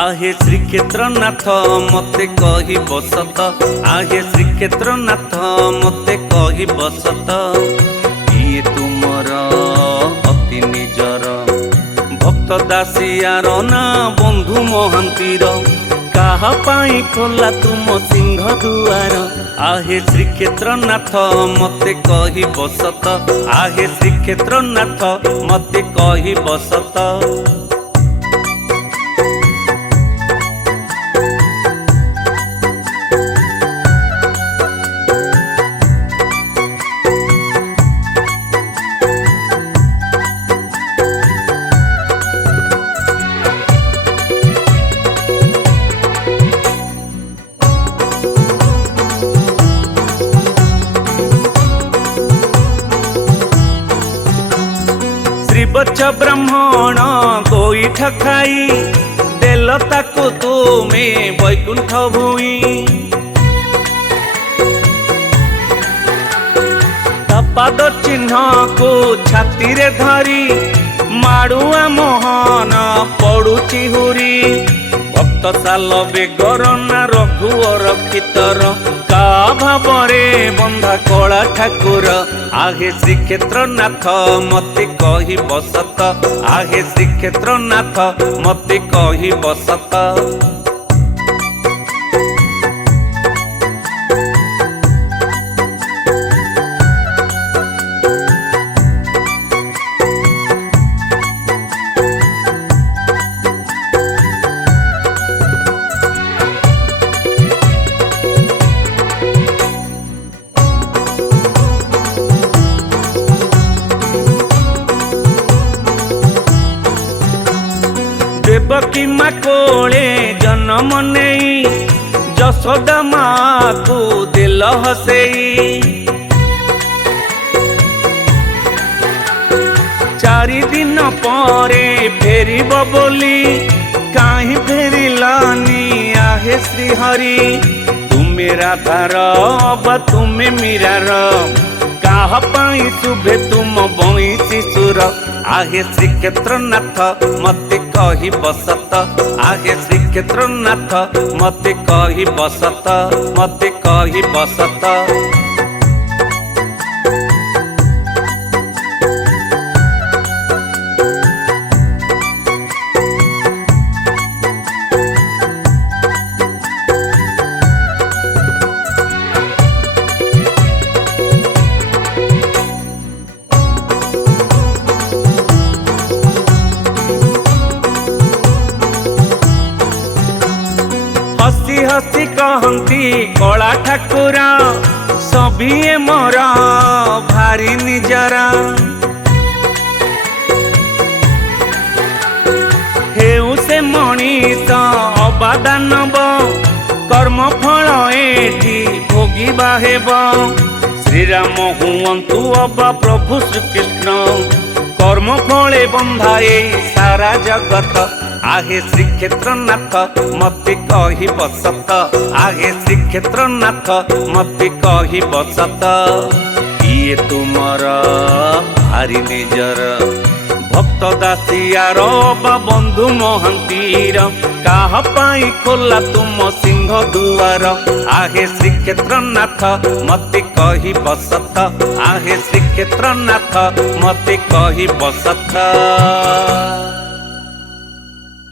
आहे श्रीक्षेत्रनाथ मते कही बसत आहे श्रीक्षेत्रनाथ मते कही बसत किए तुमर अति निजर भक्त दासियार ना बंधु महांतीर काहा पाई खोला तुम सिंह दुआर आहे श्रीक्षेत्रनाथ मते कही बसत आहे श्रीक्षेत्रनाथ मते कही बसत। बच्च ब्राह्मण गोईठ खाई देल ताकु तुमे वैकुंठ भूई पाद चिन्ह को छाती रे धरी माड़ुआ मोहन पड़ुची हुरी भक्त साल बेगर ना रघुवर रक्षितर का भावरे बंधा कला ठाकुर आहे श्रीक्षेत्रनाथ मते कही बसत आहे श्रीक्षेत्रनाथ मते कही बसत। देवकी माँ कोले जन्म नहीं जशोदा माँ को दिल हसेई चारि दिन परे फेरिब बोली काहे फेरिलानी आहे श्रीहरि तुमे राधार बा तुमे मीरार काहा पाई शुभे तुम बंशी सुर आहे श्रीक्षेत्रनाथ मते कही बसत आहे श्रीक्षेत्रनाथ मते कही बसत मते कही बसत। हसी हसी कहती कला ठाकुरा सभी मोरा भारी निजरा हेउ से मनीष अबा दानव कर्म फल एठी भोगिबा हेब श्रीराम हुअन्तु अबा प्रभु श्रीकृष्ण कर्म फले बंधाए सारा जगत आहे श्रीक्षेत्रनाथ मते कही बसत आहे श्रीक्षेत्रनाथ मते कही बसत किए तुमर भारी निजर भक्त दासियार बा बंधु महांतीर काहा पाई खोला तुम सिंह दुआर आहे श्रीक्षेत्रनाथ मते कही बसत आहे श्रीक्षेत्रनाथ मते कही बसत।